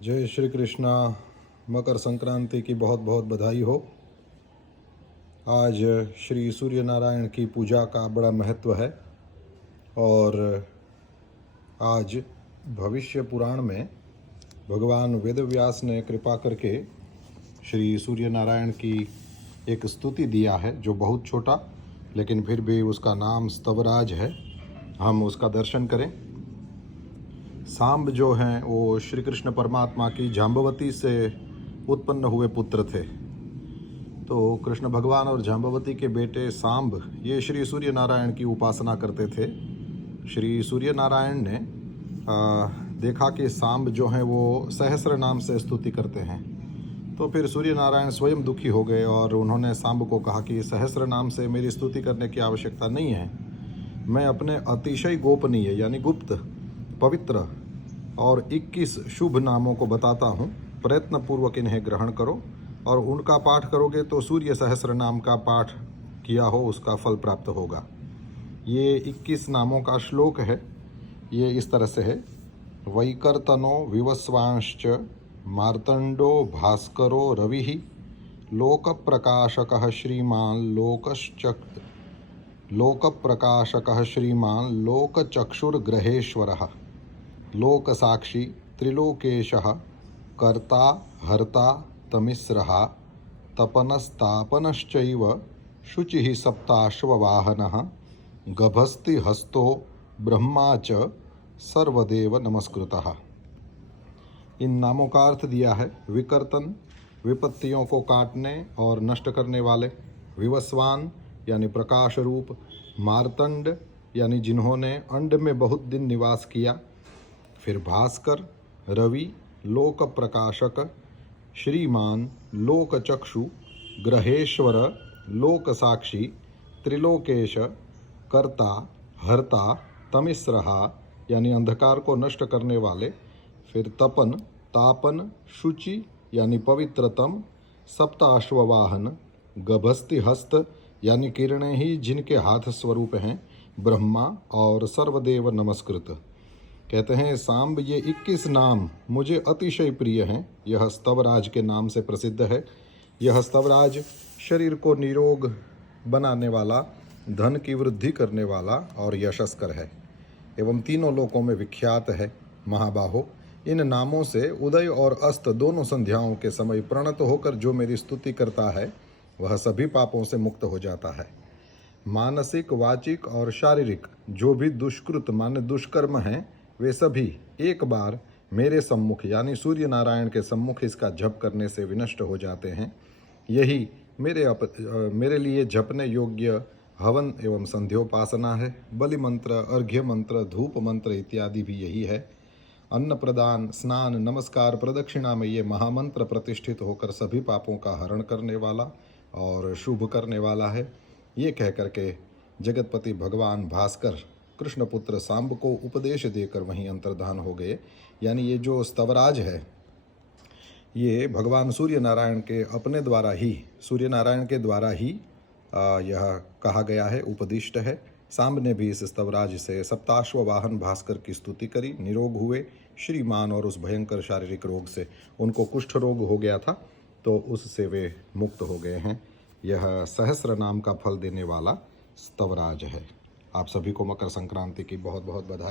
जय श्री कृष्णा। मकर संक्रांति की बहुत बहुत बधाई हो। आज श्री सूर्य नारायण की पूजा का बड़ा महत्व है और आज भविष्य पुराण में भगवान वेदव्यास ने कृपा करके श्री सूर्य नारायण की एक स्तुति दिया है, जो बहुत छोटा लेकिन फिर भी उसका नाम स्तवराज है। हम उसका दर्शन करें। सांब जो हैं वो श्री कृष्ण परमात्मा की जाम्बवती से उत्पन्न हुए पुत्र थे। तो कृष्ण भगवान और जाम्बवती के बेटे सांब ये श्री सूर्य नारायण की उपासना करते थे। श्री सूर्य नारायण ने देखा कि सांब जो हैं वो सहस्र नाम से स्तुति करते हैं। तो फिर सूर्य नारायण स्वयं दुखी हो गए और उन्होंने सांब को कहा कि सहस्र नाम से मेरी स्तुति करने की आवश्यकता नहीं है। मैं अपने अतिशय गोपनीय यानी गुप्त, पवित्र और 21 शुभ नामों को बताता हूँ। प्रयत्न पूर्वक इन्हें ग्रहण करो और उनका पाठ करोगे तो सूर्य सहस्र नाम का पाठ किया हो उसका फल प्राप्त होगा। ये 21 नामों का श्लोक है। ये इस तरह से है। वैकर्तनो विवस्वांश्च मार्तंडो भास्करो रविः लोकप्रकाशकः श्रीमान् लोकप्रकाशकः श्रीमान् लोकचक्षुर्ग्रहेश्वरः लोकसाक्षी त्रिलोकेशः कर्ता हर्ता तमिस्रः तपनस्तापनश्चैव शुचिः सप्ताश्ववाहनः गभस्ति हस्तो ब्रह्मा च सर्वदेव नमस्कृतः। इन नामों का अर्थ दिया है। विकर्तन, विपत्तियों को काटने और नष्ट करने वाले। विवस्वान यानी प्रकाश रूप। मार्तंड यानी जिन्होंने अंड में बहुत दिन निवास किया। फिर भास्कर, रवि, लोक प्रकाशक, श्रीमान, लोक चक्षु, ग्रहेश्वर, लोक साक्षी, त्रिलोकेश, कर्ता, हर्ता, तमिस्रहा यानी अंधकार को नष्ट करने वाले। फिर तपन, तापन, शुचि यानी पवित्रतम, सप्ताश्ववाहन, गभस्ति हस्त यानी किरणें ही जिनके हाथ स्वरूप हैं, ब्रह्मा और सर्वदेव नमस्कृत। कहते हैं सांब ये 21 नाम मुझे अतिशय प्रिय हैं। यह स्तवराज के नाम से प्रसिद्ध है। यह स्तवराज शरीर को निरोग बनाने वाला, धन की वृद्धि करने वाला और यशस्कर है एवं तीनों लोकों में विख्यात है। महाबाहो, इन नामों से उदय और अस्त दोनों संध्याओं के समय प्रणत होकर जो मेरी स्तुति करता है वह सभी पापों से मुक्त हो जाता है। मानसिक, वाचिक और शारीरिक जो भी दुष्कृत माने दुष्कर्म हैं वे सभी एक बार मेरे सम्मुख यानी सूर्य नारायण के सम्मुख इसका जप करने से विनष्ट हो जाते हैं। यही मेरे लिए जपने योग्य हवन एवं संध्योपासना है। बलि मंत्र, अर्घ्य मंत्र, धूप मंत्र इत्यादि भी यही है। अन्न प्रदान, स्नान, नमस्कार, प्रदक्षिणा में ये महामंत्र प्रतिष्ठित होकर सभी पापों का हरण करने वाला और शुभ करने वाला है। ये कह करके जगतपति भगवान भास्कर कृष्ण पुत्र सांब को उपदेश देकर वहीं अंतर्धान हो गए। यानी ये जो स्तवराज है ये भगवान सूर्य नारायण के अपने द्वारा ही, सूर्य नारायण के द्वारा ही यह कहा गया है, उपदिष्ट है। सांब ने भी इस स्तवराज से सप्ताश्ववाहन भास्कर की स्तुति करी, निरोग हुए श्रीमान, और उस भयंकर शारीरिक रोग से, उनको कुष्ठ रोग हो गया था तो उससे वे मुक्त हो गए हैं। यह सहस्र नाम का फल देने वाला स्तवराज है। आप सभी को मकर संक्रांति की बहुत बहुत बधाई।